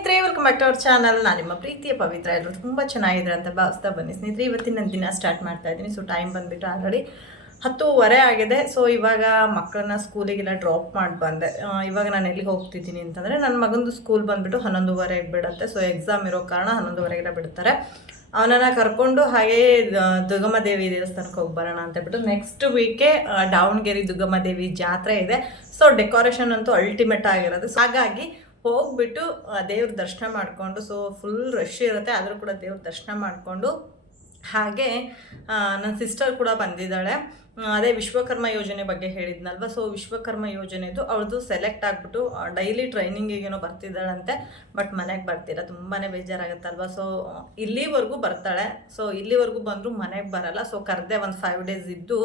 ಸ್ನೇಹಿತರೆ welcome back to our channel ನಾನು ನಿಮ್ಮ ಪ್ರೀತಿಯ ಪವಿತ್ರ. ಎಲ್ಲರೂ ತುಂಬ ಚೆನ್ನಾಗಿದ್ರೆ ಅಂತ ಭಾವಿಸ್ತಾ ಬನ್ನಿ. ಸ್ನೇಹಿತರೆ ಇವತ್ತಿನ ದಿನ ಸ್ಟಾರ್ಟ್ ಮಾಡ್ತಾ ಇದ್ದೀನಿ. ಸೊ ಟೈಮ್ ಬಂದುಬಿಟ್ಟು ಆಲ್ರೆಡಿ ಹತ್ತೂವರೆ ಆಗಿದೆ. ಸೊ ಇವಾಗ ಮಕ್ಕಳನ್ನ ಸ್ಕೂಲಿಗೆಲ್ಲ ಡ್ರಾಪ್ ಮಾಡಿ ಬಂದೆ. ಇವಾಗ ನಾನು ಎಲ್ಲಿಗೆ ಹೋಗ್ತಿದ್ದೀನಿ ಅಂತಂದರೆ ನನ್ನ ಮಗಂದು ಸ್ಕೂಲ್ ಬಂದುಬಿಟ್ಟು ಹನ್ನೊಂದುವರೆಗೆ ಬಿಡುತ್ತೆ ಸೊ ಎಕ್ಸಾಮ್ ಇರೋ ಕಾರಣ ಹನ್ನೊಂದುವರೆಗೆಲ್ಲ ಬಿಡ್ತಾರೆ. ಅವನನ್ನು ಕರ್ಕೊಂಡು ಹಾಗೇ ಆ, ದುರ್ಗಮ್ಮ ದೇವಿ ದೇವಸ್ಥಾನಕ್ಕೆ ಹೋಗಿ ಬರೋಣ ಅಂತ ಹೇಳ್ಬಿಟ್ಟು ನೆಕ್ಸ್ಟ್ ವೀಕೆ ದಾವಣಗೆರೆ ದುರ್ಗಮ್ಮ ದೇವಿ ಜಾತ್ರೆ ಇದೆ. ಸೊ ಡೆಕೋರೇಷನ್ ಅಂತೂ ಅಲ್ಟಿಮೇಟ್ ಆಗಿರೋದು. ಹಾಗಾಗಿ ಹೋಗ್ಬಿಟ್ಟು ದೇವ್ರ ದರ್ಶನ ಮಾಡಿಕೊಂಡು ಸೊ ಫುಲ್ ರಶ್ ಇರುತ್ತೆ, ಆದರೂ ಕೂಡ ದೇವ್ರ ದರ್ಶನ ಮಾಡಿಕೊಂಡು, ಹಾಗೆ ನನ್ನ ಸಿಸ್ಟರ್ ಕೂಡ ಬಂದಿದ್ದಾಳೆ. ಅದೇ ವಿಶ್ವಕರ್ಮ ಯೋಜನೆ ಬಗ್ಗೆ ಹೇಳಿದ್ನಲ್ವ? ಸೊ ವಿಶ್ವಕರ್ಮ ಯೋಜನೆದು ಅವ್ರದ್ದು ಸೆಲೆಕ್ಟ್ ಆಗಿಬಿಟ್ಟು ಡೈಲಿ ಟ್ರೈನಿಂಗಿಗೇನೋ ಬರ್ತಿದ್ದಾಳಂತೆ ಬಟ್ ಮನೆಗೆ ಬರ್ತೀರ ತುಂಬಾ ಬೇಜಾರಾಗುತ್ತಲ್ವ? ಸೊ ಇಲ್ಲಿವರೆಗೂ ಬರ್ತಾಳೆ. ಸೊ ಇಲ್ಲಿವರೆಗೂ ಬಂದರೂ ಮನೆಗೆ ಬರಲ್ಲ. ಸೊ ಕರೆದೆ ಒಂದು ಫೈವ್ ಡೇಸ್ ಇದ್ದು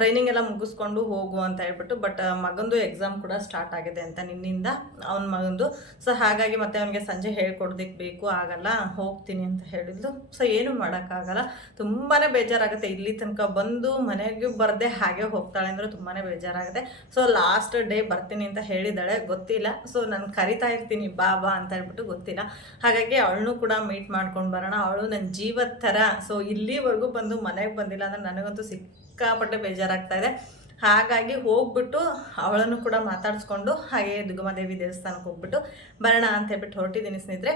ಟ್ರೈನಿಂಗ್ ಎಲ್ಲ ಮುಗಿಸ್ಕೊಂಡು ಹೋಗು ಅಂತ ಹೇಳ್ಬಿಟ್ಟು ಬಟ್ ಮಗಂದು ಎಕ್ಸಾಮ್ ಕೂಡ ಸ್ಟಾರ್ಟ್ ಆಗಿದೆ ಅಂತ ನಿನ್ನಿಂದ ಅವನ ಮಗಂದು. ಸೊ ಹಾಗಾಗಿ ಮತ್ತೆ ಅವನಿಗೆ ಸಂಜೆ ಹೇಳ್ಕೊಡ್ದಿಕ್ಕೆ ಬೇಕು, ಆಗಲ್ಲ, ಹೋಗ್ತೀನಿ ಅಂತ ಹೇಳಿದ್ಲು. ಸೊ ಏನು ಮಾಡೋಕ್ಕಾಗಲ್ಲ. ತುಂಬಾ ಬೇಜಾರಾಗುತ್ತೆ. ಇಲ್ಲಿ ತನಕ ಬಂದು ಮನೆಗೆ ಬರದೆ ಹಾಗೆ ಹೋಗ್ತಾಳೆ ಅಂದರೆ ತುಂಬಾ ಬೇಜಾರಾಗುತ್ತೆ. ಸೊ ಲಾಸ್ಟ್ ಡೇ ಬರ್ತೀನಿ ಅಂತ ಹೇಳಿದಾಳೆ ಗೊತ್ತಿಲ್ಲ. ಸೊ ನಾನು ಕರಿತಾ ಇರ್ತೀನಿ, ಬಾ ಬಾ ಅಂತ ಹೇಳ್ಬಿಟ್ಟು ಗೊತ್ತಿಲ್ಲ. ಹಾಗಾಗಿ ಅವಳನ್ನು ಕೂಡ ಮೀಟ್ ಮಾಡ್ಕೊಂಡು ಬರೋಣ. ಅವಳು ನನ್ನ ಜೀವದ ಥರ. ಸೊ ಇಲ್ಲಿವರೆಗೂ ಬಂದು ಮನೆಗೆ ಬಂದಿಲ್ಲ ಅಂದರೆ ನನಗಂತೂ ಸಿಕ್ಕಾಪಟ್ಟೆ ಬೇಜಾರಾಗ್ತಾ ಇದೆ. ಹಾಗಾಗಿ ಹೋಗ್ಬಿಟ್ಟು ಅವಳನ್ನು ಕೂಡ ಮಾತಾಡಿಸ್ಕೊಂಡು ಹಾಗೆ ದುರ್ಗಮಾದೇವಿ ದೇವಸ್ಥಾನಕ್ಕೆ ಹೋಗ್ಬಿಟ್ಟು ಬರೋಣ ಅಂತ ಹೇಳ್ಬಿಟ್ಟು ಹೊರಟಿದ್ದೀನಿ ಸ್ನೇಹಿತರೆ.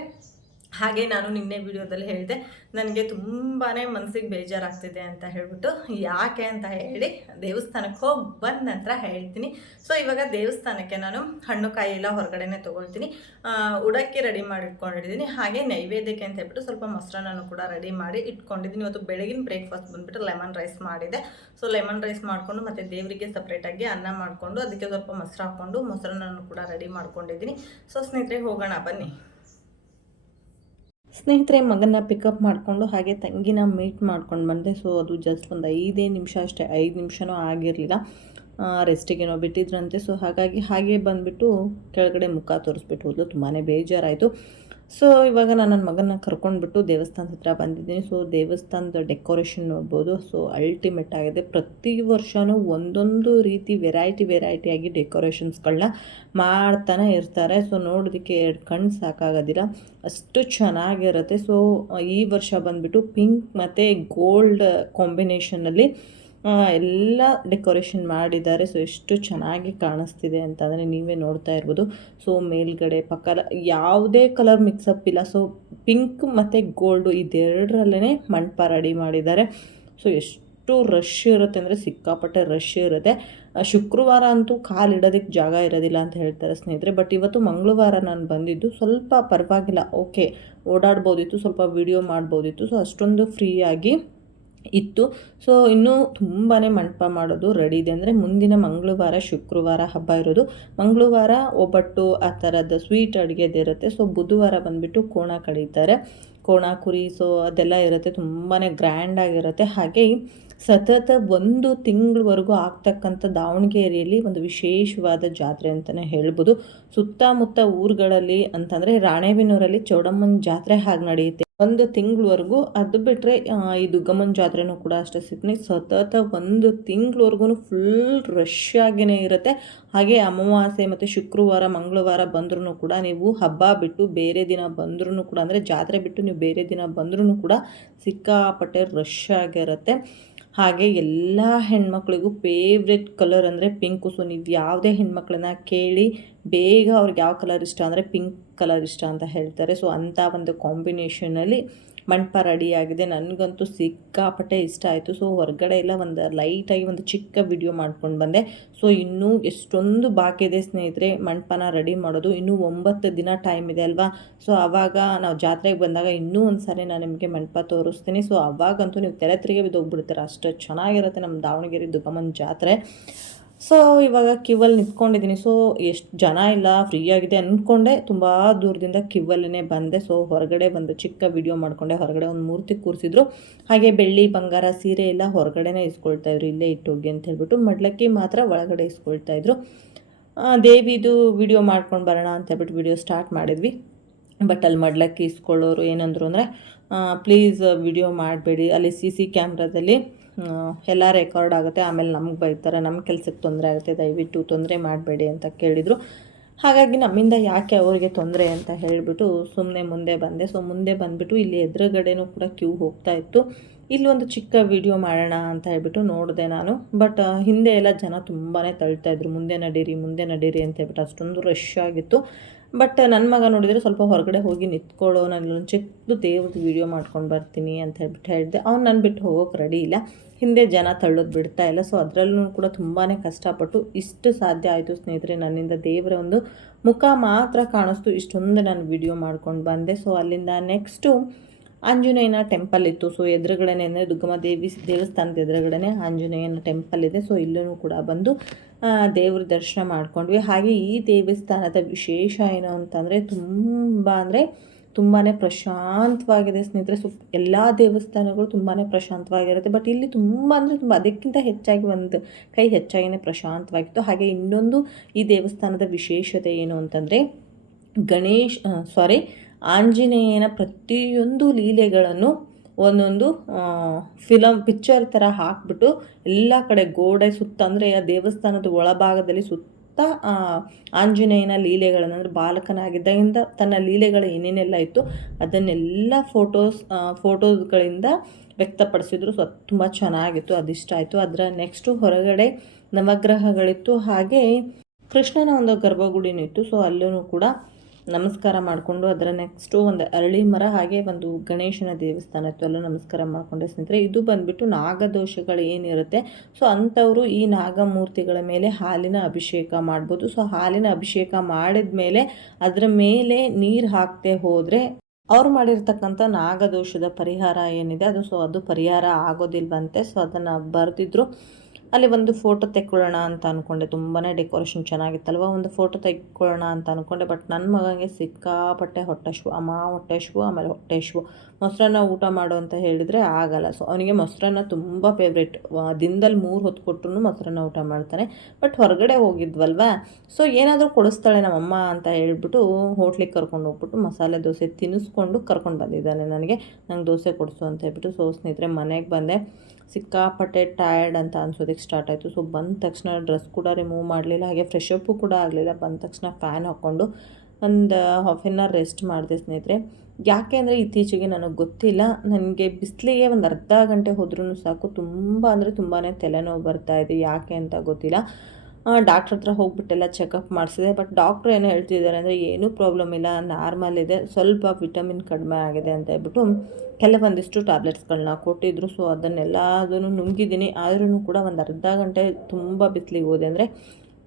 ಹಾಗೆ ನಾನು ನಿನ್ನೆ ವಿಡಿಯೋದಲ್ಲಿ ಹೇಳಿದೆ, ನನಗೆ ತುಂಬಾ ಮನಸ್ಸಿಗೆ ಬೇಜಾರಾಗ್ತಿದೆ ಅಂತ ಹೇಳ್ಬಿಟ್ಟು, ಯಾಕೆ ಅಂತ ಹೇಳಿ ದೇವಸ್ಥಾನಕ್ಕೆ ಹೋಗಿ ಬಂದ ನಂತರ ಹೇಳ್ತೀನಿ. ಸೊ ಇವಾಗ ದೇವಸ್ಥಾನಕ್ಕೆ ನಾನು ಹಣ್ಣು ಕಾಯಿ ಎಲ್ಲ ಹೊರಗಡೆನೆ ತೊಗೊಳ್ತೀನಿ. ಉಡಕ್ಕೆ ರೆಡಿ ಮಾಡಿ ಇಟ್ಕೊಂಡಿದ್ದೀನಿ ಹಾಗೆ ನೈವೇದ್ಯಕ್ಕೆ ಅಂತ ಹೇಳ್ಬಿಟ್ಟು ಸ್ವಲ್ಪ ಮೊಸರನ್ನು ಕೂಡ ರೆಡಿ ಮಾಡಿ ಇಟ್ಕೊಂಡಿದ್ದೀನಿ. ಇವತ್ತು ಬೆಳಗಿನ ಬ್ರೇಕ್ಫಾಸ್ಟ್ ಬಂದುಬಿಟ್ಟು ಲೆಮನ್ ರೈಸ್ ಮಾಡಿದೆ. ಸೊ ಲೆಮನ್ ರೈಸ್ ಮಾಡಿಕೊಂಡು ಮತ್ತು ದೇವರಿಗೆ ಸಪ್ರೇಟಾಗಿ ಅನ್ನ ಮಾಡಿಕೊಂಡು, ಅದಕ್ಕೆ ಸ್ವಲ್ಪ ಮೊಸರು ಹಾಕ್ಕೊಂಡು ಮೊಸರನ್ನು ಕೂಡ ರೆಡಿ ಮಾಡ್ಕೊಂಡಿದ್ದೀನಿ. ಸೊ ಸ್ನೇಹಿತರೆ, ಹೋಗೋಣ, ಬನ್ನಿ. ಸ್ನೇಹಿತರೆ ಮಗನ ಪಿಕಪ್ ಮಾಡಿಕೊಂಡು ಹಾಗೆ ತಂಗಿನ ಮೀಟ್ ಮಾಡ್ಕೊಂಡು ಬಂದೆ. ಸೊ ಅದು ಜಸ್ಟ್ ಒಂದು ಐದೇ ನಿಮಿಷ ಅಷ್ಟೇ, ಐದು ನಿಮಿಷನೂ ಆಗಿರಲಿಲ್ಲ. ರೆಸ್ಟಿಗೇನೋ ಬಿಟ್ಟಿದ್ರಂತೆ. ಸೊ ಹಾಗಾಗಿ ಹಾಗೆ ಬಂದುಬಿಟ್ಟು ಕೆಳಗಡೆ ಮುಖ ತೋರಿಸ್ಬಿಟ್ಟು ಹೋದ್ಲು. ತುಂಬಾ ಬೇಜಾರಾಯಿತು. ಸೊ ಇವಾಗ ನಾನು ನನ್ನ ಮಗನ ಕರ್ಕೊಂಡ್ಬಿಟ್ಟು ದೇವಸ್ಥಾನದ ಹತ್ರ ಬಂದಿದ್ದೀನಿ. ಸೊ ದೇವಸ್ಥಾನದ ಡೆಕೋರೇಷನ್ ನೋಡ್ಬೋದು. ಸೊ ಅಲ್ಟಿಮೇಟ್ ಆಗಿದೆ. ಪ್ರತಿ ವರ್ಷವೂ ಒಂದೊಂದು ರೀತಿ ವೆರೈಟಿ ವೆರೈಟಿಯಾಗಿ ಡೆಕೋರೇಷನ್ಸ್ಗಳನ್ನ ಮಾಡ್ತಾನೆ ಇರ್ತಾರೆ. ಸೊ ನೋಡೋದಕ್ಕೆ ಎರಡು ಕಣ್ಣು ಸಾಕಾಗೋದಿಲ್ಲ ಅಷ್ಟು ಚೆನ್ನಾಗಿರುತ್ತೆ. ಸೊ ಈ ವರ್ಷ ಬಂದುಬಿಟ್ಟು ಪಿಂಕ್ ಮತ್ತು ಗೋಲ್ಡ್ ಕಾಂಬಿನೇಷನಲ್ಲಿ ಎಲ್ಲ ಡೆಕೋರೇಷನ್ ಮಾಡಿದ್ದಾರೆ. ಸೊ ಎಷ್ಟು ಚೆನ್ನಾಗಿ ಕಾಣಿಸ್ತಿದೆ ಅಂತಂದರೆ ನೀವೇ ನೋಡ್ತಾ ಇರ್ಬೋದು. ಸೊ ಮೇಲ್ಗಡೆ ಪಕ್ಕ ಯಾವುದೇ ಕಲರ್ ಮಿಕ್ಸಪ್ ಇಲ್ಲ. ಸೊ ಪಿಂಕ್ ಮತ್ತು ಗೋಲ್ಡು ಇದೆರಡರಲ್ಲೇ ಮಂಟಪ ರೆಡಿ ಮಾಡಿದ್ದಾರೆ. ಸೊ ಎಷ್ಟು ರಶ್ ಇರುತ್ತೆ ಅಂದರೆ ಸಿಕ್ಕಾಪಟ್ಟೆ ರಶ್ ಇರುತ್ತೆ. ಶುಕ್ರವಾರ ಅಂತೂ ಕಾಲಿಡೋದಕ್ಕೆ ಜಾಗ ಇರೋದಿಲ್ಲ ಅಂತ ಹೇಳ್ತಾರೆ ಸ್ನೇಹಿತರೆ. ಬಟ್ ಇವತ್ತು ಮಂಗಳವಾರ ನಾನು ಬಂದಿದ್ದು ಸ್ವಲ್ಪ ಪರವಾಗಿಲ್ಲ. ಓಕೆ ಓಡಾಡ್ಬೋದಿತ್ತು, ಸ್ವಲ್ಪ ವಿಡಿಯೋ ಮಾಡ್ಬೋದಿತ್ತು. ಸೊ ಅಷ್ಟೊಂದು ಫ್ರೀಯಾಗಿ ಇತ್ತು. ಸೊ ಇನ್ನೂ ತುಂಬಾ ಮಂಟಪ ಮಾಡೋದು ರೆಡಿ ಇದೆ ಅಂದರೆ ಮುಂದಿನ ಮಂಗಳವಾರ, ಶುಕ್ರವಾರ ಹಬ್ಬ ಇರೋದು. ಮಂಗಳವಾರ ಒಬ್ಬಟ್ಟು ಆ ಥರದ ಸ್ವೀಟ್ ಅಡುಗೆದಿರುತ್ತೆ ಸೊ ಬುಧವಾರ ಬಂದುಬಿಟ್ಟು ಕೋಣ ಕಳೀತಾರೆ. ಕೋಣ, ಕುರಿ ಸೊ ಅದೆಲ್ಲ ಇರುತ್ತೆ. ತುಂಬಾ ಗ್ರ್ಯಾಂಡಾಗಿರುತ್ತೆ ಹಾಗೆ ಸತತ ಒಂದು ತಿಂಗಳವರೆಗೂ ಆಗ್ತಕ್ಕಂಥ ದಾವಣಗೆರೆಯಲ್ಲಿ ಒಂದು ವಿಶೇಷವಾದ ಜಾತ್ರೆ ಅಂತಲೇ ಹೇಳ್ಬೋದು. ಸುತ್ತಮುತ್ತ ಊರುಗಳಲ್ಲಿ ಅಂತಂದರೆ ರಾಣೇಬೆನ್ನೂರಲ್ಲಿ ಚೌಡಮ್ಮನ ಜಾತ್ರೆ ಹಾಗೆ ನಡೆಯುತ್ತೆ. ಒಂದು ತಿಂಗಳವರೆಗೂ ಅದು ಬಿಟ್ಟರೆ ಈ ದುಗ್ಗಮ್ಮನ ಜಾತ್ರೆನೂ ಕೂಡ ಅಷ್ಟೇ ಸಿಗ್ತೀನಿ ಸತತ ಒಂದು ತಿಂಗಳವರೆಗೂ ಫುಲ್ ರಶ್ ಆಗಿಯೇ ಇರುತ್ತೆ. ಹಾಗೆ ಅಮಾವಾಸ್ಯೆ ಮತ್ತು ಶುಕ್ರವಾರ, ಮಂಗಳವಾರ ಬಂದ್ರೂ ಕೂಡ ನೀವು ಹಬ್ಬ ಬಿಟ್ಟು ಬೇರೆ ದಿನ ಬಂದ್ರೂ ಕೂಡ, ಅಂದರೆ ಜಾತ್ರೆ ಬಿಟ್ಟು ನೀವು ಬೇರೆ ದಿನ ಬಂದ್ರೂ ಕೂಡ ಸಿಕ್ಕಾಪಟ್ಟೆ ರಶ್ ಆಗಿರುತ್ತೆ. ಹಾಗೆ ಎಲ್ಲ ಹೆಣ್ಮಕ್ಳಿಗೂ ಫೇವ್ರೆಟ್ ಕಲರ್ ಅಂದರೆ ಪಿಂಕು ಸೊ ನೀವು ಯಾವುದೇ ಹೆಣ್ಮಕ್ಳನ್ನ ಕೇಳಿ ಬೇಗ ಅವ್ರಿಗೆ ಯಾವ ಕಲರ್ ಇಷ್ಟ ಅಂದರೆ ಪಿಂಕ್ ಕಲರ್ ಇಷ್ಟ ಅಂತ ಹೇಳ್ತಾರೆ. ಸೊ ಅಂಥ ಒಂದು ಕಾಂಬಿನೇಷನಲ್ಲಿ ಮಂಟಪ ರೆಡಿಯಾಗಿದೆ ನನಗಂತೂ ಸಿಕ್ಕಾಪಟ್ಟೆ ಇಷ್ಟ ಆಯಿತು. ಸೊ, ಹೊರಗಡೆ ಎಲ್ಲ ಒಂದು ಲೈಟಾಗಿ ಒಂದು ಚಿಕ್ಕ ವಿಡಿಯೋ ಮಾಡ್ಕೊಂಡು ಬಂದೆ. ಸೊ, ಇನ್ನೂ ಎಷ್ಟೊಂದು ಬಾಕಿ ಇದೆ ಸ್ನೇಹಿತರೆ ಮಂಟಪನ ರೆಡಿ ಮಾಡೋದು. ಇನ್ನೂ ಒಂಬತ್ತು ದಿನ ಟೈಮ್ ಇದೆ ಅಲ್ವಾ? ಸೊ ಆವಾಗ ನಾವು ಜಾತ್ರೆಗೆ ಬಂದಾಗ ಇನ್ನೂ ಒಂದು ಸಾರಿ ನಾನು ನಿಮಗೆ ಮಂಟಪ ತೋರಿಸ್ತೀನಿ. ಸೊ, ಅವಾಗಂತೂ ನೀವು ತೆರೆ ತಿರುಗಿ ಬಿದ್ದೋಗ್ಬಿಡ್ತೀರ. ಅಷ್ಟು ಚೆನ್ನಾಗಿರುತ್ತೆ ನಮ್ಮ ದಾವಣಗೆರೆ ದುರ್ಗಮ್ಮನ ಜಾತ್ರೆ. ಸೊ ಇವಾಗ ಕ್ಯೂವಲ್ಲಿ ನಿಂತ್ಕೊಂಡಿದ್ದೀನಿ. ಸೊ ಎಷ್ಟು ಜನ ಇಲ್ಲ ಫ್ರೀ ಆಗಿದೆ ಅಂದ್ಕೊಂಡೆ ತುಂಬ ದೂರದಿಂದ ಕ್ಯೂವಲ್ಲೇ ಬಂದೆ. ಸೊ ಹೊರಗಡೆ ಬಂದು ಚಿಕ್ಕ ವಿಡಿಯೋ ಮಾಡಿಕೊಂಡೆ. ಹೊರಗಡೆ ಒಂದು ಮೂರ್ತಿ ಕೂರಿಸಿದ್ರು. ಹಾಗೆ ಬೆಳ್ಳಿ, ಬಂಗಾರ, ಸೀರೆ ಎಲ್ಲ ಹೊರಗಡೆನೇ ಇಸ್ಕೊಳ್ತಾ ಇದ್ರು. ಇಲ್ಲೇ ಇಟ್ಟೋಗಿ ಅಂತ ಹೇಳ್ಬಿಟ್ಟು ಮಡ್ಲಕ್ಕಿ ಮಾತ್ರ ಒಳಗಡೆ ಇಸ್ಕೊಳ್ತಾ ಇದ್ರು. ದೇವಿದು ವಿಡಿಯೋ ಮಾಡ್ಕೊಂಡು ಬರೋಣ ಅಂತ ಹೇಳ್ಬಿಟ್ಟು ವಿಡಿಯೋ ಸ್ಟಾರ್ಟ್ ಮಾಡಿದ್ವಿ. ಬಟ್ ಅಲ್ಲಿ ಮಡ್ಲಕ್ಕಿ ಇಸ್ಕೊಳ್ಳೋರು ಏನಂದ್ರು ಅಂದರೆ ಪ್ಲೀಸ್ ವಿಡಿಯೋ ಮಾಡಬೇಡಿ. ಅಲ್ಲಿ ಸಿ ಸಿ ಕ್ಯಾಮ್ರಾದಲ್ಲಿ ಎಲ್ಲ ರೆಕಾರ್ಡ್ ಆಗುತ್ತೆ. ಆಮೇಲೆ ನಮ್ಗೆ ಬೈತಾರೆ ನಮ್ಮ ಕೆಲಸಕ್ಕೆ ತೊಂದರೆ ಆಗುತ್ತೆ. ದಯವಿಟ್ಟು ತೊಂದರೆ ಮಾಡಬೇಡಿ ಅಂತ ಕೇಳಿದರು. ಹಾಗಾಗಿ ನಮ್ಮಿಂದ ಯಾಕೆ ಅವರಿಗೆ ತೊಂದರೆ ಅಂತ ಹೇಳಿಬಿಟ್ಟು ಸುಮ್ಮನೆ ಮುಂದೆ ಬಂದೆ. ಸೊ ಮುಂದೆ ಬಂದುಬಿಟ್ಟು ಇಲ್ಲಿ ಎದುರುಗಡೆನೂ ಕೂಡ ಕ್ಯೂ ಹೋಗ್ತಾ ಇತ್ತು. ಇಲ್ಲೊಂದು ಚಿಕ್ಕ ವಿಡಿಯೋ ಮಾಡೋಣ ಅಂತ ಹೇಳ್ಬಿಟ್ಟು ನೋಡಿದೆ ನಾನು. ಬಟ್ ಹಿಂದೆ ಎಲ್ಲ ಜನ ತುಂಬಾ ತಳ್ತಾ ಇದ್ರು. ಮುಂದೆ ನಡೀರಿ ಮುಂದೆ ನಡೀರಿ ಅಂತ ಹೇಳ್ಬಿಟ್ಟು ಅಷ್ಟೊಂದು ರಶ್ ಆಗಿತ್ತು. ಬಟ್ ನನ್ನ ಮಗ ನೋಡಿದರೆ ಸ್ವಲ್ಪ ಹೊರಗಡೆ ಹೋಗಿ ನಿಂತ್ಕೊಳ್ಳೋ, ನಾನು ಒಂದು ಚಿಕ್ಕದು ದೇವ್ರದ್ದು ವೀಡಿಯೋ ಮಾಡ್ಕೊಂಡು ಬರ್ತೀನಿ ಅಂತ ಹೇಳ್ಬಿಟ್ಟು ಹೇಳಿದೆ. ಅವ್ನು ನನ್ನ ಬಿಟ್ಟು ಹೋಗೋಕೆ ರೆಡಿ ಇಲ್ಲ. ಹಿಂದೆ ಜನ ತಳ್ಳೋದು ಬಿಡ್ತಾ ಇಲ್ಲ. ಸೊ ಅದರಲ್ಲೂ ಕೂಡ ತುಂಬಾ ಕಷ್ಟಪಟ್ಟು ಇಷ್ಟು ಸಾಧ್ಯ ಆಯಿತು ಸ್ನೇಹಿತರೆ. ನನ್ನಿಂದ ದೇವರ ಒಂದು ಮುಖ ಮಾತ್ರ ಕಾಣಿಸ್ತು. ಇಷ್ಟೊಂದು ನಾನು ವಿಡಿಯೋ ಮಾಡ್ಕೊಂಡು ಬಂದೆ. ಸೊ ಅಲ್ಲಿಂದ ನೆಕ್ಸ್ಟು ಆಂಜನೇಯನ ಟೆಂಪಲ್ ಇತ್ತು. ಸೊ ಎದುರುಗಡೆ ಅಂದರೆ ದುರ್ಗಮ್ಮ ದೇವಿ ದೇವಸ್ಥಾನದ ಎದುರುಗಡೆನೆ ಆಂಜನೇಯನ ಟೆಂಪಲ್ ಇದೆ. ಸೊ ಇಲ್ಲೂ ಕೂಡ ಬಂದು ದೇವ್ರ ದರ್ಶನ ಮಾಡ್ಕೊಂಡ್ವಿ. ಹಾಗೆ ಈ ದೇವಸ್ಥಾನದ ವಿಶೇಷ ಏನು ಅಂತಂದರೆ ತುಂಬ ಅಂದರೆ ತುಂಬಾ ಪ್ರಶಾಂತವಾಗಿದೆ ಸ್ನೇಹಿತರೆ. ಸೊ ಎಲ್ಲ ದೇವಸ್ಥಾನಗಳು ತುಂಬಾ ಪ್ರಶಾಂತವಾಗಿರುತ್ತೆ. ಬಟ್ ಇಲ್ಲಿ ತುಂಬ ಅಂದರೆ ತುಂಬ, ಅದಕ್ಕಿಂತ ಹೆಚ್ಚಾಗಿ ಒಂದು ಕೈ ಹೆಚ್ಚಾಗಿಯೇ ಪ್ರಶಾಂತವಾಗಿತ್ತು. ಹಾಗೆ ಇನ್ನೊಂದು ಈ ದೇವಸ್ಥಾನದ ವಿಶೇಷತೆ ಏನು ಅಂತಂದರೆ ಗಣೇಶ್ ಸಾರಿ ಆಂಜನೇಯನ ಪ್ರತಿಯೊಂದು ಲೀಲೆಗಳನ್ನು ಒಂದೊಂದು ಫಿಲಮ್ ಪಿಕ್ಚರ್ ಥರ ಹಾಕ್ಬಿಟ್ಟು ಎಲ್ಲ ಕಡೆ ಗೋಡೆ ಸುತ್ತ, ಅಂದರೆ ಆ ದೇವಸ್ಥಾನದ ಒಳಭಾಗದಲ್ಲಿ ಸುತ್ತ ಆಂಜನೇಯನ ಲೀಲೆಗಳನ್ನು, ಅಂದರೆ ಬಾಲಕನಾಗಿದ್ದಾಗಿಂದ ತನ್ನ ಲೀಲೆಗಳು ಏನೇನೆಲ್ಲ ಇತ್ತು, ಅದನ್ನೆಲ್ಲ ಫೋಟೋಸ್ ಫೋಟೋಸ್ಗಳಿಂದ ವ್ಯಕ್ತಪಡಿಸಿದ್ರು. ಸೊ ತುಂಬ ಚೆನ್ನಾಗಿತ್ತು, ಅದಿಷ್ಟ ಆಯಿತು. ಅದರ ನೆಕ್ಸ್ಟು ಹೊರಗಡೆ ನವಗ್ರಹಗಳಿತ್ತು. ಹಾಗೆ ಕೃಷ್ಣನ ಒಂದು ಗರ್ಭಗುಡಿನೂ ಇತ್ತು. ಸೊ, ಅಲ್ಲೂ ಕೂಡ ನಮಸ್ಕಾರ ಮಾಡಿಕೊಂಡು ಅದರ ನೆಕ್ಸ್ಟು ಒಂದು ಅರಳಿ ಮರ ಹಾಗೆ ಒಂದು ಗಣೇಶನ ದೇವಸ್ಥಾನ ಇತ್ತು ಅಲ್ಲೂ ನಮಸ್ಕಾರ ಮಾಡಿಕೊಂಡೆ ಸ್ನೇಹಿತರೆ. ಇದು ಬಂದುಬಿಟ್ಟು ನಾಗದೋಷಗಳು ಏನಿರುತ್ತೆ? ಸೊ ಅಂಥವರು ಈ ನಾಗಮೂರ್ತಿಗಳ ಮೇಲೆ ಹಾಲಿನ ಅಭಿಷೇಕ ಮಾಡ್ಬೋದು. ಸೊ ಹಾಲಿನ ಅಭಿಷೇಕ ಮಾಡಿದ ಮೇಲೆ ಅದರ ಮೇಲೆ ನೀರು ಹಾಕ್ತೇ ಹೋದರೆ ಅವ್ರು ಮಾಡಿರ್ತಕ್ಕಂಥ ನಾಗದೋಷದ ಪರಿಹಾರ ಏನಿದೆ? ಅದು ಸೊ ಅದು ಪರಿಹಾರ ಆಗೋದಿಲ್ವಂತೆ. ಸೊ ಅದನ್ನು ಬರೆದಿದ್ರು. ಅಲ್ಲಿ ಒಂದು ಫೋಟೋ ತೆಕ್ಕೊಳ್ಳೋಣ ಅಂತ ಅಂದ್ಕೊಂಡೆ ತುಂಬಾ ಡೆಕೋರೇಷನ್ ಚೆನ್ನಾಗಿತ್ತಲ್ವ? ಒಂದು ಫೋಟೋ ತೆಕ್ಕೊಳ್ಳೋಣ ಅಂತ ಅಂದ್ಕೊಂಡೆ ಬಟ್ ನನ್ನ ಮಗನಿಗೆ ಸಿಕ್ಕಾಪಟ್ಟೆ ಹೊಟ್ಟೆ ಶೂ ಅಮ್ಮ ಹೊಟ್ಟೆ ಶೂ ಆಮೇಲೆ ಹೊಟ್ಟೆ ಶೂ ಮೊಸರನ್ನ ಊಟ ಮಾಡು ಅಂತ ಹೇಳಿದರೆ ಆಗಲ್ಲ. ಸೊ ಅವನಿಗೆ ಮೊಸರನ್ನ ತುಂಬ ಫೇವ್ರೇಟ್ ದಿನದಲ್ಲಿ ಮೂರು ಹೊತ್ತು ಕೊಟ್ಟರು ಮೊಸರನ್ನ ಊಟ ಮಾಡ್ತಾನೆ. ಬಟ್ ಹೊರಗಡೆ ಹೋಗಿದ್ವಲ್ವ? ಸೊ ಏನಾದರೂ ಕೊಡಿಸ್ತಾಳೆ ನಮ್ಮಮ್ಮ ಅಂತ ಹೇಳ್ಬಿಟ್ಟು ಹೋಟ್ಲಿಗೆ ಕರ್ಕೊಂಡು ಹೋಗ್ಬಿಟ್ಟು ಮಸಾಲೆ ದೋಸೆ ತಿನ್ನಿಸ್ಕೊಂಡು ಕರ್ಕೊಂಡು ಬಂದಿದ್ದಾನೆ ನನಗೆ. ನಂಗೆ ದೋಸೆ ಕೊಡಿಸು ಅಂತ ಹೇಳ್ಬಿಟ್ಟು. ಸೊ ಸ್ನೇಹಿತರೆ, ಮನೆಗೆ ಬಂದೆ. ಸಿಕ್ಕಾಪಟ್ಟೆ ಟಯರ್ಡ್ ಅಂತ ಅನ್ಸೋದಕ್ಕೆ ಸ್ಟಾರ್ಟ್ ಆಯಿತು. ಸೊ ಬಂದ ತಕ್ಷಣ ಡ್ರೆಸ್ ಕೂಡ ರಿಮೂವ್ ಮಾಡಲಿಲ್ಲ. ಹಾಗೆ ಫ್ರೆಶ್ ಅಪ್ಪು ಕೂಡ ಆಗಲಿಲ್ಲ. ಬಂದ ತಕ್ಷಣ ಫ್ಯಾನ್ ಹಾಕ್ಕೊಂಡು ಒಂದು ಹಾಫ್ ಆನ್ ಅವರ್ ರೆಸ್ಟ್ ಮಾಡಿದೆ ಸ್ನೇಹಿತರೆ. ಯಾಕೆ ಅಂದರೆ ಇತ್ತೀಚೆಗೆ ನನಗೆ ಗೊತ್ತಿಲ್ಲ. ನನಗೆ ಬಿಸಿಲಿಗೆ ಒಂದು ಅರ್ಧ ಗಂಟೆ ಹೋದ್ರೂ ಸಾಕು. ತುಂಬ ಅಂದರೆ ತುಂಬಾ ತಲೆನೋವು ಬರ್ತಾ ಇದೆ. ಯಾಕೆ ಅಂತ ಗೊತ್ತಿಲ್ಲ. ಡಾಕ್ಟ್ರ್ ಹತ್ರ ಹೋಗ್ಬಿಟ್ಟೆಲ್ಲ ಚೆಕಪ್ ಮಾಡಿಸಿದೆ. ಬಟ್ ಡಾಕ್ಟ್ರು ಏನು ಹೇಳ್ತಿದ್ದಾರೆ ಅಂದರೆ, ಏನೂ ಪ್ರಾಬ್ಲಮ್ ಇಲ್ಲ ನಾರ್ಮಲ್ ಇದೆ, ಸ್ವಲ್ಪ ವಿಟಮಿನ್ ಕಡಿಮೆ ಆಗಿದೆ ಅಂತ ಹೇಳ್ಬಿಟ್ಟು ಕೆಲವೊಂದಿಷ್ಟು ಟ್ಯಾಬ್ಲೆಟ್ಸ್ಗಳನ್ನ ಕೊಟ್ಟಿದ್ರು. ಸೊ ಅದನ್ನೆಲ್ಲ ಅದನ್ನು ನುಂಗಿದ್ದೀನಿ. ಆದ್ರೂ ಕೂಡ ಒಂದು ಅರ್ಧ ಗಂಟೆ ತುಂಬ ಬಿಸಿಲಿಗೆ ಹೋದೆ ಅಂದರೆ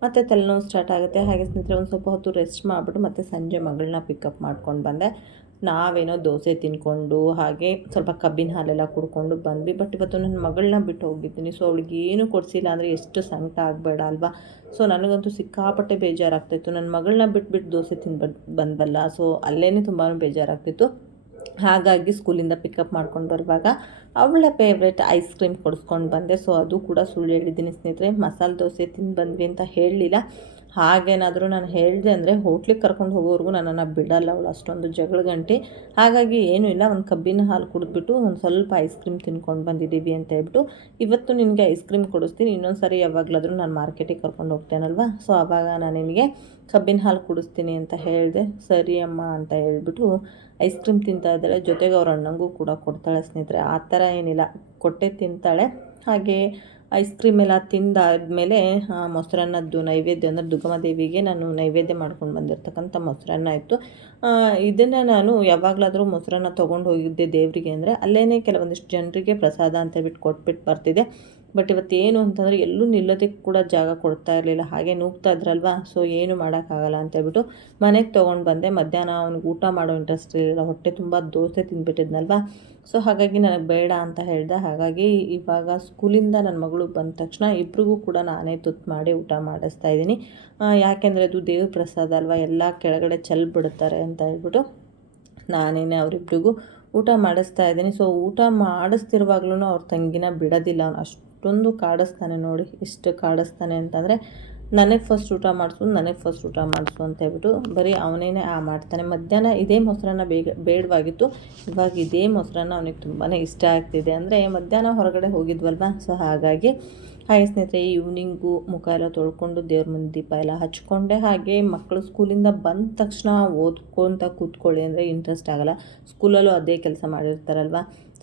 ಮತ್ತು ತಲೆನೋವು ಸ್ಟಾರ್ಟ್ ಆಗುತ್ತೆ. ಹಾಗೆ ಸ್ನೇಹಿತರೆ, ಒಂದು ಸ್ವಲ್ಪ ಹೊತ್ತು ರೆಸ್ಟ್ ಮಾಡಿಬಿಟ್ಟು ಮತ್ತು ಸಂಜೆ ಮಗಳನ್ನ ಪಿಕಪ್ ಮಾಡ್ಕೊಂಡು ಬಂದೆ. ನಾವೇನೋ ದೋಸೆ ತಿನ್ಕೊಂಡು ಹಾಗೆ ಸ್ವಲ್ಪ ಕಬ್ಬಿನ ಹಾಲೆಲ್ಲ ಕುಡ್ಕೊಂಡು ಬಂದ್ವಿ. ಬಟ್ ಇವತ್ತು ನನ್ನ ಮಗಳನ್ನ ಬಿಟ್ಟು ಹೋಗಿದ್ದೀನಿ. ಸೊ ಅವಳಿಗೆ ಏನು ಕೊಡಿಸಿಲ್ಲ ಅಂದರೆ ಎಷ್ಟು ಸಂಕಟ ಆಗಬೇಡ ಅಲ್ವಾ? ಸೊ ನನಗಂತೂ ಸಿಕ್ಕಾಪಟ್ಟೆ ಬೇಜಾರಾಗ್ತಾಯಿತ್ತು ನನ್ನ ಮಗಳನ್ನ ಬಿಟ್ಬಿಟ್ಟು ದೋಸೆ ತಿನ್ಬ ಬಂದ್ವಲ್ಲ ಸೊ ಅಲ್ಲೇ ತುಂಬಾ ಬೇಜಾರಾಗ್ತಿತ್ತು. ಹಾಗಾಗಿ ಸ್ಕೂಲಿಂದ ಪಿಕಪ್ ಮಾಡ್ಕೊಂಡು ಬರುವಾಗ ಅವಳ ಫೇವ್ರೇಟ್ ಐಸ್ ಕ್ರೀಮ್ ಕೊಡಿಸ್ಕೊಂಡು ಬಂದೆ. ಸೊ ಅದು ಕೂಡ ಸುಳ್ಳು ಹೇಳಿದ್ದೀನಿ ಸ್ನೇಹಿತರೆ. ಮಸಾಲೆ ದೋಸೆ ತಿಂದು ಬಂದ್ವಿ ಅಂತ ಹೇಳಲಿಲ್ಲ. ಹಾಗೇನಾದರೂ ನಾನು ಹೇಳಿದೆ ಅಂದರೆ ಹೋಟ್ಲಿಗೆ ಕರ್ಕೊಂಡು ಹೋಗೋವರೆಗೂ ನನ್ನನ್ನು ಬಿಡಲ್ಲ ಅವಳು, ಅಷ್ಟೊಂದು ಜಗಳ ಗಂಟೆ. ಹಾಗಾಗಿ ಏನೂ ಇಲ್ಲ, ಒಂದು ಕಬ್ಬಿನ ಹಾಲು ಕುಡಿದ್ಬಿಟ್ಟು ಒಂದು ಸ್ವಲ್ಪ ಐಸ್ ಕ್ರೀಮ್ ತಿನ್ಕೊಂಡು ಬಂದಿದ್ದೀವಿ ಅಂತ ಹೇಳ್ಬಿಟ್ಟು, ಇವತ್ತು ನಿನಗೆ ಐಸ್ ಕ್ರೀಮ್ ಕೊಡಿಸ್ತೀನಿ ಇನ್ನೊಂದು ಸಾರಿ ಯಾವಾಗಲಾದರೂ ನಾನು ಮಾರ್ಕೆಟಿಗೆ ಕರ್ಕೊಂಡು ಹೋಗ್ತೇನಲ್ವ? ಸೊ ಆವಾಗ ನಾನು ನಿನಗೆ ಕಬ್ಬಿನ ಹಾಲು ಕುಡಿಸ್ತೀನಿ ಅಂತ ಹೇಳಿದೆ, ಸರಿ ಅಮ್ಮ ಅಂತ ಹೇಳ್ಬಿಟ್ಟು ಐಸ್ ಕ್ರೀಮ್ ತಿಂತಾ ಇದ್ದಾಳೆ. ಜೊತೆಗೆ ಅವ್ರ ಅಣ್ಣಂಗೂ ಕೂಡ ಕೊಡ್ತಾಳೆ ಸ್ನೇಹಿತರೆ. ಆ ಥರ ಏನಿಲ್ಲ. ಕೊಟ್ಟೆ ತಿಂತಾಳೆ. ಹಾಗೆ ಐಸ್ ಕ್ರೀಮ್ ಎಲ್ಲ ತಿಂದಾದಮೇಲೆ ಮೊಸರನ್ನದ್ದು ನೈವೇದ್ಯ ಅಂದರೆ ದುರ್ಗಮ್ಮ ದೇವಿಗೆ ನಾನು ನೈವೇದ್ಯ ಮಾಡ್ಕೊಂಡು ಬಂದಿರತಕ್ಕಂಥ ಮೊಸರನ್ನ ಇತ್ತು ಇದನ್ನು ನಾನು ಯಾವಾಗಲಾದರೂ ಮೊಸರನ್ನ ತೊಗೊಂಡು ಹೋಗಿದ್ದೆ ದೇವರಿಗೆ ಅಂದರೆ ಅಲ್ಲೇ ಕೆಲವೊಂದಿಷ್ಟು ಜನರಿಗೆ ಪ್ರಸಾದ ಅಂತ ಬಿಟ್ಟು ಕೊಟ್ಬಿಟ್ಟು ಬರ್ತಿದ್ದೆ. ಬಟ್ ಇವತ್ತೇನು ಅಂತಂದರೆ ಎಲ್ಲೂ ನಿಲ್ಲೋದಕ್ಕೆ ಕೂಡ ಜಾಗ ಕೊಡ್ತಾ ಇರಲಿಲ್ಲ. ಹಾಗೆ ನೂಗ್ತಾ ಇದ್ರಲ್ವಾ? ಸೊ ಏನು ಮಾಡೋಕ್ಕಾಗಲ್ಲ ಅಂತೇಳ್ಬಿಟ್ಟು ಮನೆಗೆ ತೊಗೊಂಡು ಬಂದೆ. ಮಧ್ಯಾಹ್ನ ಅವ್ನಿಗೆ ಊಟ ಮಾಡೋ ಇಂಟ್ರೆಸ್ಟ್ ಇರಲಿಲ್ಲ. ಹೊಟ್ಟೆ ತುಂಬ ದೋಸೆ ತಿಂದ್ಬಿಟ್ಟಿದ್ನಲ್ವ ಸೊ ಹಾಗಾಗಿ ನನಗೆ ಬೇಡ ಅಂತ ಹೇಳಿದೆ. ಹಾಗಾಗಿ ಇವಾಗ ಸ್ಕೂಲಿಂದ ನನ್ನ ಮಗಳು ಬಂದ ತಕ್ಷಣ ಇಬ್ರಿಗೂ ಕೂಡ ನಾನೇ ತುತ್ತು ಮಾಡಿ ಊಟ ಮಾಡಿಸ್ತಾ ಇದ್ದೀನಿ. ಯಾಕೆಂದರೆ ಅದು ದೇವ್ರ ಪ್ರಸಾದ ಅಲ್ವಾ? ಎಲ್ಲ ಕೆಳಗಡೆ ಚೆಲ್ ಬಿಡ್ತಾರೆ ಅಂತ ಹೇಳ್ಬಿಟ್ಟು ನಾನೇನೆ ಅವರಿಬ್ರಿಗೂ ಊಟ ಮಾಡಿಸ್ತಾ ಇದ್ದೀನಿ. ಸೊ ಊಟ ಮಾಡಿಸ್ತಿರುವಾಗ್ಲೂ ಅವ್ರ ತಂಗಿನ ಬಿಡೋದಿಲ್ಲ. ಅವ್ನು ಅಷ್ಟು ಅಷ್ಟೊಂದು ಕಾಡಿಸ್ತಾನೆ ನೋಡಿ, ಇಷ್ಟು ಕಾಡಿಸ್ತಾನೆ ಅಂತಂದರೆ, ನನಗೆ ಫಸ್ಟ್ ಊಟ ಮಾಡಿಸು, ನನಗೆ ಫಸ್ಟ್ ಊಟ ಮಾಡಿಸು ಅಂತ ಹೇಳ್ಬಿಟ್ಟು ಬರೀ ಅವನೇನೇ ಆ ಮಾಡ್ತಾನೆ. ಮಧ್ಯಾಹ್ನ ಇದೇ ಮೊಸರನ್ನ ಬೇಗ, ಬೇಡವಾಗಿತ್ತು. ಇವಾಗ ಇದೇ ಮೊಸರನ್ನ ಅವನಿಗೆ ತುಂಬಾ ಇಷ್ಟ ಆಗ್ತಿದೆ ಅಂದರೆ, ಮಧ್ಯಾಹ್ನ ಹೊರಗಡೆ ಹೋಗಿದ್ವಲ್ವ? ಸೊ, ಹಾಗಾಗಿ ಹಾಗೆ ಸ್ನೇಹಿತರೆ ಈವ್ನಿಂಗು ಮುಖ ಎಲ್ಲ ತೊಳ್ಕೊಂಡು ದೇವ್ರ ಮುಂದೆ ದೀಪ ಎಲ್ಲ ಹಚ್ಕೊಂಡೆ. ಹಾಗೆ ಮಕ್ಕಳು ಸ್ಕೂಲಿಂದ ಬಂದ ತಕ್ಷಣ ಓದ್ಕೊತ ಕೂತ್ಕೊಳ್ಳಿ ಅಂದರೆ ಇಂಟ್ರೆಸ್ಟ್ ಆಗಲ್ಲ. ಸ್ಕೂಲಲ್ಲೂ ಅದೇ ಕೆಲಸ ಮಾಡಿರ್ತಾರಲ್ವ?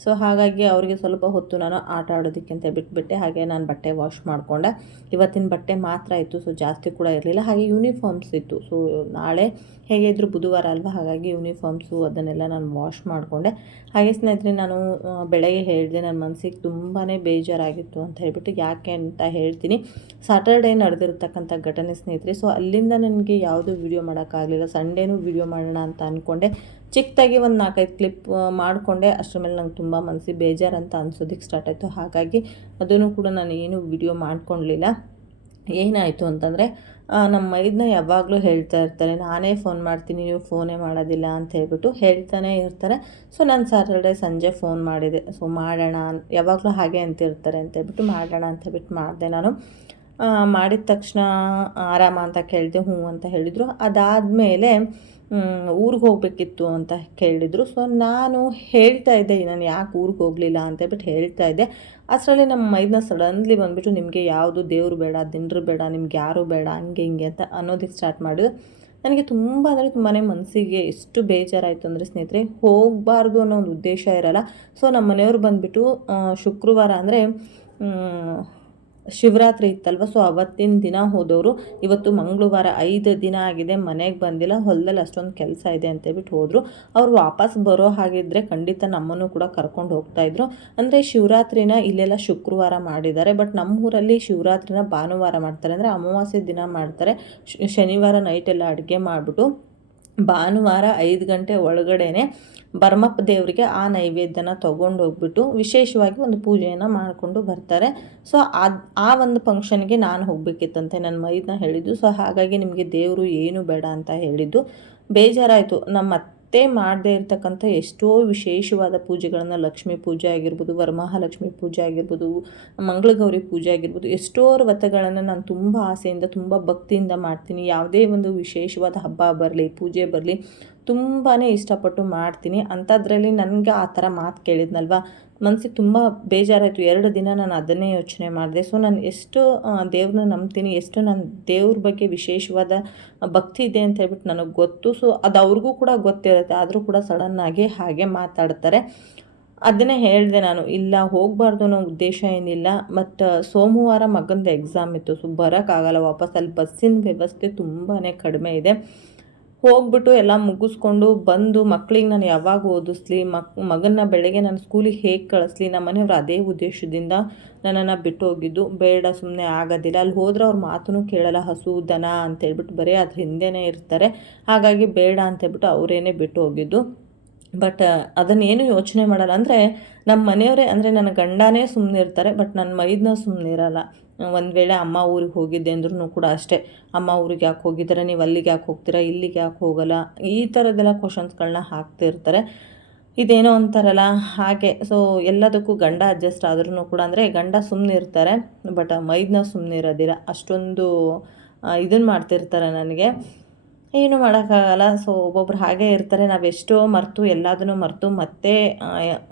ಸೊ ಹಾಗಾಗಿ ಅವರಿಗೆ ಸ್ವಲ್ಪ ಹೊತ್ತು ನಾನು ಆಟ ಆಡೋದಕ್ಕೆ ಅಂತ ಬಿಟ್ಬಿಟ್ಟೆ. ಹಾಗೆ ನಾನು ಬಟ್ಟೆ ವಾಶ್ ಮಾಡಿಕೊಂಡೆ. ಇವತ್ತಿನ ಬಟ್ಟೆ ಮಾತ್ರ ಇತ್ತು ಸೊ ಜಾಸ್ತಿ ಕೂಡ ಇರಲಿಲ್ಲ. ಹಾಗೆ ಯೂನಿಫಾರ್ಮ್ಸ್ ಇತ್ತು. ಸೊ ನಾಳೆ ಹೇಗೆ ಇದ್ದರೂ ಬುಧವಾರ ಅಲ್ವಾ, ಹಾಗಾಗಿ ಯೂನಿಫಾರ್ಮ್ಸು ಅದನ್ನೆಲ್ಲ ನಾನು ವಾಶ್ ಮಾಡಿಕೊಂಡೆ. ಹಾಗೆ ಸ್ನೇಹಿತರೆ, ನಾನು ಬೆಳಗ್ಗೆ ಹೇಳಿದೆ, ನನ್ನ ಮನಸ್ಸಿಗೆ ತುಂಬಾ ಬೇಜಾರಾಗಿತ್ತು ಅಂತ ಹೇಳ್ಬಿಟ್ಟು ಯಾಕೆ ಅಂತ ಹೇಳ್ತೀನಿ. ಸಾಟರ್ಡೇ ನಡೆದಿರ್ತಕ್ಕಂಥ ಘಟನೆ ಸ್ನೇಹಿತರೆ. ಸೊ ಅಲ್ಲಿಂದ ನನಗೆ ಯಾವುದೂ ವೀಡಿಯೋ ಮಾಡೋಕ್ಕಾಗಲಿಲ್ಲ. ಸಂಡೇನೂ ವೀಡಿಯೋ ಮಾಡೋಣ ಅಂತ ಅಂದ್ಕೊಂಡೆ ಚಿಕ್ಕದಾಗಿ ಒಂದು ನಾಲ್ಕೈದು ಕ್ಲಿಪ್ ಮಾಡಿಕೊಂಡೆ. ಅಷ್ಟರ ಮೇಲೆ ನಂಗೆ ತುಂಬ ಮನಸ್ಸಿಗೆ ಬೇಜಾರು ಅಂತ ಅನ್ಸೋದಕ್ಕೆ ಸ್ಟಾರ್ಟ್ ಆಯಿತು. ಹಾಗಾಗಿ ಅದನ್ನು ಕೂಡ ನಾನು ಏನು ವಿಡಿಯೋ ಮಾಡ್ಕೊಳ್ಲಿಲ್ಲ ಏನಾಯಿತು ಅಂತಂದರೆ ನಮ್ಮ ಮೈದನ್ನ ಯಾವಾಗಲೂ ಹೇಳ್ತಾ ಇರ್ತಾರೆ, ನಾನೇ ಫೋನ್ ಮಾಡ್ತೀನಿ, ನೀವು ಫೋನೇ ಮಾಡೋದಿಲ್ಲ ಅಂತ ಹೇಳ್ಬಿಟ್ಟು ಹೇಳ್ತಾನೆ ಇರ್ತಾರೆ. ಸೊ ನಾನು ಸ್ಯಾಟರ್ಡೆ ಸಂಜೆ ಫೋನ್ ಮಾಡಿದೆ. ಸೊ ಮಾಡೋಣ ಯಾವಾಗಲೂ ಹಾಗೆ ಅಂತಿರ್ತಾರೆ ಅಂತ ಹೇಳ್ಬಿಟ್ಟು ಮಾಡೋಣ ಅಂತ ಹೇಳ್ಬಿಟ್ಟು ಮಾಡಿದೆ ನಾನು. ಮಾಡಿದ ತಕ್ಷಣ, ಆರಾಮ ಅಂತ ಕೇಳಿದೆ, ಹ್ಞೂ ಅಂತ ಹೇಳಿದರು. ಅದಾದಮೇಲೆ ಊರಿಗೆ ಹೋಗಬೇಕಿತ್ತು ಅಂತ ಕೇಳಿದರು. ಸೊ ನಾನು ಹೇಳ್ತಾ ಇದ್ದೆ, ನಾನು ಯಾಕೆ ಊರಿಗೆ ಹೋಗಲಿಲ್ಲ ಅಂತ ಹೇಳ್ಬಿಟ್ಟು ಹೇಳ್ತಾ ಇದ್ದೆ. ಅಷ್ಟರಲ್ಲಿ ನಮ್ಮ ಮೈದನ್ನ ಸಡನ್ಲಿ ಬಂದುಬಿಟ್ಟು, ನಿಮಗೆ ಯಾವುದು ದೇವರು ಬೇಡ, ದಿನರು ಬೇಡ, ನಿಮ್ಗೆ ಯಾರು ಬೇಡ, ಹಂಗೆ ಹಿಂಗೆ ಅಂತ ಅನ್ನೋದಕ್ಕೆ ಸ್ಟಾರ್ಟ್ ಮಾಡಿದ್ರು. ನನಗೆ ತುಂಬ, ಅಂದರೆ ತುಂಬಾ ಮನಸ್ಸಿಗೆ ಎಷ್ಟು ಬೇಜಾರಾಯಿತು ಅಂದರೆ ಸ್ನೇಹಿತರೆ, ಹೋಗಬಾರ್ದು ಅನ್ನೋ ಒಂದು ಉದ್ದೇಶ ಇರಲ್ಲ. ಸೊ ನಮ್ಮ ಮನೆಯವರು ಬಂದುಬಿಟ್ಟು ಶುಕ್ರವಾರ ಅಂದರೆ ಶಿವರಾತ್ರಿ ಇತ್ತಲ್ವ? ಸೊ ಅವತ್ತಿನ ದಿನ ಹೋದವರು, ಇವತ್ತು ಮಂಗಳವಾರ ಐದು ದಿನ ಆಗಿದೆ, ಮನೆಗೆ ಬಂದಿಲ್ಲ, ಹೊಲದಲ್ಲಿ ಅಷ್ಟೊಂದು ಕೆಲಸ ಇದೆ ಅಂತ ಹೇಳ್ಬಿಟ್ಟು ಹೋದರು. ಅವ್ರು ವಾಪಸ್ ಬರೋ ಹಾಗಿದ್ದರೆ ಖಂಡಿತ ನಮ್ಮನ್ನು ಕೂಡ ಕರ್ಕೊಂಡು ಹೋಗ್ತಾಯಿದ್ರು ಅಂದರೆ ಶಿವರಾತ್ರಿನ ಇಲ್ಲೆಲ್ಲ ಶುಕ್ರವಾರ ಮಾಡಿದ್ದಾರೆ, ಬಟ್ ನಮ್ಮ ಊರಲ್ಲಿ ಶಿವರಾತ್ರಿನ ಭಾನುವಾರ ಮಾಡ್ತಾರೆ. ಅಂದರೆ ಅಮಾವಾಸ್ಯೆ ದಿನ ಮಾಡ್ತಾರೆ. ಶನಿವಾರ ನೈಟೆಲ್ಲ ಅಡುಗೆ ಮಾಡಿಬಿಟ್ಟು ಭಾನುವಾರ ಐದು ಗಂಟೆ ಒಳಗಡೆನೆ ಬರ್ಮಪ್ಪ ದೇವರಿಗೆ ಆ ನೈವೇದ್ಯನ ತೊಗೊಂಡು ಹೋಗ್ಬಿಟ್ಟು ವಿಶೇಷವಾಗಿ ಒಂದು ಪೂಜೆಯನ್ನು ಮಾಡಿಕೊಂಡು ಬರ್ತಾರೆ. ಸೊ ಅದು ಆ ಒಂದು ಫಂಕ್ಷನ್ಗೆ ನಾನು ಹೋಗಬೇಕಿತ್ತಂತೆ ನನ್ನ ಮೈದನ್ನ ಹೇಳಿದ್ದು. ಸೊ ಹಾಗಾಗಿ ನಿಮಗೆ ದೇವರು ಏನು ಬೇಡ ಅಂತ ಹೇಳಿದ್ದು. ಬೇಜಾರಾಯಿತು. ನಮ್ಮ ಅತ್ತೆ ಮಾಡದೇ ಇರ್ತಕ್ಕಂಥ ಎಷ್ಟೋ ವಿಶೇಷವಾದ ಪೂಜೆಗಳನ್ನು ಲಕ್ಷ್ಮೀ ಪೂಜೆ ಆಗಿರ್ಬೋದು, ವರಮಹಾಲಕ್ಷ್ಮಿ ಪೂಜೆ ಆಗಿರ್ಬೋದು, ಮಂಗಳಗೌರಿ ಪೂಜೆ ಆಗಿರ್ಬೋದು, ಎಷ್ಟೋ ವ್ರತಗಳನ್ನು ನಾನು ತುಂಬ ಆಸೆಯಿಂದ, ತುಂಬ ಭಕ್ತಿಯಿಂದ ಮಾಡ್ತೀನಿ. ಯಾವುದೇ ಒಂದು ವಿಶೇಷವಾದ ಹಬ್ಬ ಬರಲಿ, ಪೂಜೆ ಬರಲಿ ತುಂಬಾ ಇಷ್ಟಪಟ್ಟು ಮಾಡ್ತೀನಿ. ಅಂಥದ್ರಲ್ಲಿ ನನಗೆ ಆ ಥರ ಮಾತು ಕೇಳಿದ್ನಲ್ವ? ಮನಸ್ಸಿಗೆ ತುಂಬ ಬೇಜಾರಾಯಿತು. ಎರಡು ದಿನ ನಾನು ಅದನ್ನೇ ಯೋಚನೆ ಮಾಡಿದೆ. ಸೊ ನಾನು ಎಷ್ಟು ದೇವ್ರನ್ನ ನಂಬ್ತೀನಿ, ಎಷ್ಟು ನಾನು ದೇವ್ರ ಬಗ್ಗೆ ವಿಶೇಷವಾದ ಭಕ್ತಿ ಇದೆ ಅಂತ ಹೇಳ್ಬಿಟ್ಟು ನನಗೆ ಗೊತ್ತು. ಸೊ ಅದು ಅವ್ರಿಗೂ ಕೂಡ ಗೊತ್ತಿರುತ್ತೆ. ಆದರೂ ಕೂಡ ಸಡನ್ನಾಗಿ ಹಾಗೆ ಮಾತಾಡ್ತಾರೆ. ಅದನ್ನೇ ಹೇಳಿದೆ ನಾನು. ಇಲ್ಲ, ಹೋಗಬಾರ್ದು ಅನ್ನೋ ಉದ್ದೇಶ ಏನಿಲ್ಲ. ಬಟ್ ಸೋಮವಾರ ಮಗಂದು ಎಕ್ಸಾಮ್ ಇತ್ತು. ಸೊ ಬರೋಕ್ಕಾಗಲ್ಲ ವಾಪಸ್ ಅಲ್ಲಿ ಬಸ್ಸಿನ ವ್ಯವಸ್ಥೆ ತುಂಬಾ ಕಡಿಮೆ ಇದೆ. ಹೋಗ್ಬಿಟ್ಟು ಎಲ್ಲ ಮುಗಿಸ್ಕೊಂಡು ಬಂದು ಮಕ್ಳಿಗೆ ನಾನು ಯಾವಾಗ ಓದಿಸ್ಲಿ, ಮಕ್, ಮಗನ್ನ ಬೆಳಗ್ಗೆ ನಾನು ಸ್ಕೂಲಿಗೆ ಹೇಗೆ ಕಳಿಸ್ಲಿ, ನಮ್ಮ ಮನೆಯವ್ರು ಅದೇ ಉದ್ದೇಶದಿಂದ ನನ್ನನ್ನು ಬಿಟ್ಟು ಹೋಗಿದ್ದು ಬೇಡ ಸುಮ್ಮನೆ ಆಗೋದಿಲ್ಲ. ಅಲ್ಲಿ ಹೋದ್ರೆ ಅವ್ರ ಮಾತು ಕೇಳಲ್ಲ, ಹಸು, ದನ ಅಂತೇಳ್ಬಿಟ್ಟು ಬರೀ ಅದ್ರ ಹಿಂದೆನೇ ಇರ್ತಾರೆ. ಹಾಗಾಗಿ ಬೇಡ ಅಂತೇಳ್ಬಿಟ್ಟು ಅವರೇನೆ ಬಿಟ್ಟು ಹೋಗಿದ್ದು ಬಟ್ ಅದನ್ನೇನು ಯೋಚನೆ ಮಾಡಲ್ಲ. ಅಂದರೆ ನಮ್ಮ ಮನೆಯವರೇ, ಅಂದರೆ ನನ್ನ ಗಂಡನೇ ಸುಮ್ಮನೆ ಇರ್ತಾರೆ ಬಟ್ ನನ್ನ ಮೈದನ್ನ ಸುಮ್ಮನೆ ಇರಲ್ಲ ಒಂದು ವೇಳೆ ಅಮ್ಮ ಊರಿಗೆ ಹೋಗಿದ್ದೆ ಅಂದ್ರೂ ಕೂಡ ಅಷ್ಟೇ. ಅಮ್ಮ ಊರಿಗೆ ಯಾಕೆ ಹೋಗಿದ್ದಾರೆ? ನೀವು ಅಲ್ಲಿಗೆ ಯಾಕೆ ಹೋಗ್ತೀರಾ? ಇಲ್ಲಿಗೆ ಯಾಕೆ ಹೋಗಲ್ಲ? ಈ ಥರದ್ದೆಲ್ಲ ಕ್ವಶನ್ಸ್ಗಳನ್ನ ಹಾಕ್ತಿರ್ತಾರೆ. ಇದೇನೋ ಅಂತಾರಲ್ಲ ಹಾಗೆ ಸೊ ಎಲ್ಲದಕ್ಕೂ ಗಂಡ ಅಡ್ಜಸ್ಟ್ ಆದ್ರೂ ಕೂಡ, ಅಂದರೆ ಗಂಡ ಸುಮ್ಮನೆ ಇರ್ತಾರೆ ಬಟ್ ಮೈದನ್ನ ಸುಮ್ಮನೆ ಇರೋದಿಲ್ಲ ಅಷ್ಟೊಂದು ಇದನ್ನು ಮಾಡ್ತಿರ್ತಾರೆ ನನಗೆ. ಏನು ಮಾಡೋಕ್ಕಾಗಲ್ಲ. ಸೊ ಒಬ್ಬೊಬ್ರು ಹಾಗೆ ಇರ್ತಾರೆ. ನಾವೆಷ್ಟೋ ಮರೆತು, ಎಲ್ಲದನ್ನು ಮರೆತು ಮತ್ತೆ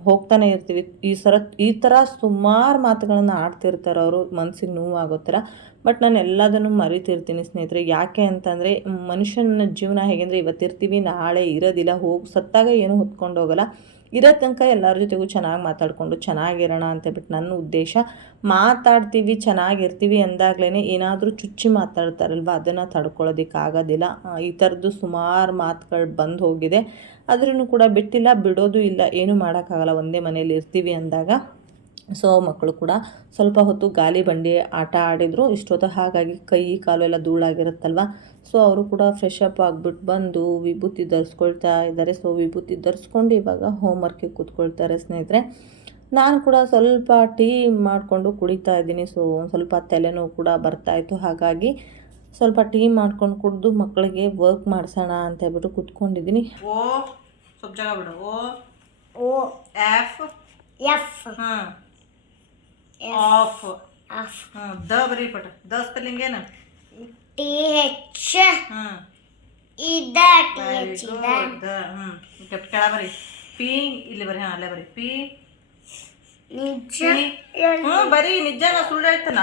ಹೋಗ್ತಾನೆ ಇರ್ತೀವಿ. ಈ ಸರ, ಈ ಥರ ಸುಮಾರು ಮಾತುಗಳನ್ನು ಆಡ್ತಿರ್ತಾರೆ ಅವರು. ಮನಸ್ಸಿಗೆ ನೋವಾಗೋ ಥರ ಬಟ್ ನಾನು ಎಲ್ಲದನ್ನು ಮರಿತಿರ್ತೀನಿ ಸ್ನೇಹಿತರೆ. ಯಾಕೆ ಅಂತಂದರೆ, ಮನುಷ್ಯನ ಜೀವನ ಹೇಗೆಂದರೆ ಇವತ್ತಿರ್ತೀವಿ, ನಾಳೆ ಇರೋದಿಲ್ಲ, ಹೋಗಿ ಸತ್ತಾಗ ಏನೂ ಹೊತ್ಕೊಂಡು ಹೋಗಲ್ಲ. ಇರೋ ತನಕ ಎಲ್ಲರ ಜೊತೆಗೂ ಚೆನ್ನಾಗಿ ಮಾತಾಡಿಕೊಂಡು ಚೆನ್ನಾಗಿರೋಣ ಅಂತೇಳ್ಬಿಟ್ಟು ನನ್ನ ಉದ್ದೇಶ ಮಾತಾಡ್ತೀವಿ, ಚೆನ್ನಾಗಿರ್ತೀವಿ ಅಂದಾಗಲೇ ಏನಾದರೂ ಚುಚ್ಚಿ ಮಾತಾಡ್ತಾರಲ್ವ, ಅದನ್ನು ತಡ್ಕೊಳ್ಳೋದಕ್ಕಾಗೋದಿಲ್ಲ ಈ ಥರದ್ದು ಸುಮಾರು ಮಾತುಗಳು ಬಂದು ಹೋಗಿದೆ. ಆದ್ರೂ ಕೂಡ ಬಿಟ್ಟಿಲ್ಲ, ಬಿಡೋದು ಇಲ್ಲ, ಏನೂ ಮಾಡೋಕ್ಕಾಗಲ್ಲ, ಒಂದೇ ಮನೇಲಿ ಇರ್ತೀವಿ ಅಂದಾಗ. ಸೊ ಮಕ್ಕಳು ಕೂಡ ಸ್ವಲ್ಪ ಹೊತ್ತು ಗಾಲಿ ಬಂಡಿ ಆಟ ಆಡಿದರು. ಇಷ್ಟೊತ್ತು ಹಾಗಾಗಿ ಕೈ ಕಾಲು ಎಲ್ಲ ಧೂಳಾಗಿರುತ್ತಲ್ವ? ಸೊ ಅವರು ಕೂಡ ಫ್ರೆಶ್ ಅಪ್ ಆಗಿಬಿಟ್ಟು ಬಂದು ವಿಭೂತಿ ಧರಿಸ್ಕೊಳ್ತಾ ಇದ್ದಾರೆ. ಸೊ ವಿಭೂತಿ ಧರಿಸ್ಕೊಂಡು ಇವಾಗ ಹೋಮ್ವರ್ಕಿಗೆ ಕೂತ್ಕೊಳ್ತಾರೆ ಸ್ನೇಹಿತರೆ. ನಾನು ಕೂಡ ಸ್ವಲ್ಪ ಟೀ ಮಾಡಿಕೊಂಡು ಕುಡಿತಾ ಇದ್ದೀನಿ. ಸೊ ಒಂದು ಸ್ವಲ್ಪ ತಲೆನೋವು ಕೂಡ ಬರ್ತಾಯಿತ್ತು ಹಾಗಾಗಿ ಸ್ವಲ್ಪ ಟೀ ಮಾಡ್ಕೊಂಡು ಕುಡಿದು ಮಕ್ಕಳಿಗೆ ವರ್ಕ್ ಮಾಡಿಸೋಣ ಅಂತ ಹೇಳ್ಬಿಟ್ಟು ಕೂತ್ಕೊಂಡಿದ್ದೀನಿ. ಓ ಸ್ವಲ್ಪ ಜಾಗ ಬಿಡು. ಓ ಓ ಎಫ್ ಎಫ್ ಹಾಂ ಆಫ್ ಹಾಂ ದ ಬರೀ ಪಟ ದ ಸ್ಪೆಲ್ಲಿಂಗ್ ಏನು? ಟಿ ಹೆಚ್ ಹಾಂ ಇದ ಟಿ ಹೆಚ್ ಇದ. ದ ಹ್ಞೂ ಕೆಳ ಬರಿ. ಪಿ ಇಲ್ಲಿ ಬರಿ ಹಾಂ ಅಲ್ಲೇ ಬರಿ. ಪಿ ನಿಜ ಹ್ಞೂ ಬರೀ ನಾ ಸುಳ್ಳು ಹೇಳ್ತಾನ.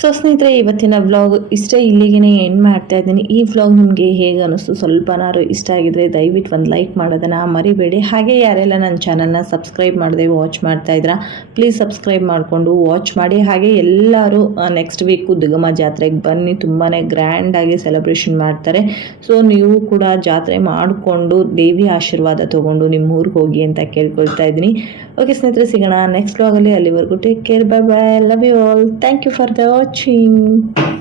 ಸೊ ಸ್ನೇಹಿತರೆ, ಇವತ್ತಿನ ವ್ಲಾಗ್ ಇಷ್ಟೇ ಇಲ್ಲಿಗೆ ಎಂಡ್ ಮಾಡ್ತಾ ಇದ್ದೀನಿ. ಈ ವ್ಲಾಗ್ ನಿಮಗೆ ಹೇಗೆ ಅನ್ನಿಸ್ತು ಸ್ವಲ್ಪನಾರು ಇಷ್ಟ ಆಗಿದ್ರೆ ದಯವಿಟ್ಟು ಒಂದು ಲೈಕ್ ಮಾಡೋದನ್ನು ಮರಿಬೇಡಿ. ಹಾಗೆ ಯಾರೆಲ್ಲ ನನ್ನ ಚಾನಲ್ನ ಸಬ್ಸ್ಕ್ರೈಬ್ ಮಾಡಿದೆ ವಾಚ್ ಮಾಡ್ತಾ ಇದ್ದೀರಾ ಪ್ಲೀಸ್ ಸಬ್ಸ್ಕ್ರೈಬ್ ಮಾಡಿಕೊಂಡು ವಾಚ್ ಮಾಡಿ. ಹಾಗೆ ಎಲ್ಲರೂ ನೆಕ್ಸ್ಟ್ ವೀಕು ದುಗಮ ಜಾತ್ರೆಗೆ ಬನ್ನಿ. ತುಂಬಾ ಗ್ರ್ಯಾಂಡಾಗಿ ಸೆಲೆಬ್ರೇಷನ್ ಮಾಡ್ತಾರೆ. ಸೊ ನೀವು ಕೂಡ ಜಾತ್ರೆ ಮಾಡಿಕೊಂಡು ದೇವಿ ಆಶೀರ್ವಾದ ತೊಗೊಂಡು ನಿಮ್ಮ ಊರಿಗೆ ಹೋಗಿ ಅಂತ ಕೇಳ್ಕೊಳ್ತಾ ಇದ್ದೀನಿ. ಓಕೆ ಸ್ನೇಹಿತರೆ, ಸಿಗೋಣ ನೆಕ್ಸ್ಟ್ ವ್ಲಾಗಲ್ಲಿ ಅಲ್ಲಿವರೆಗೂ take care bye bye love you all thank you for the watching.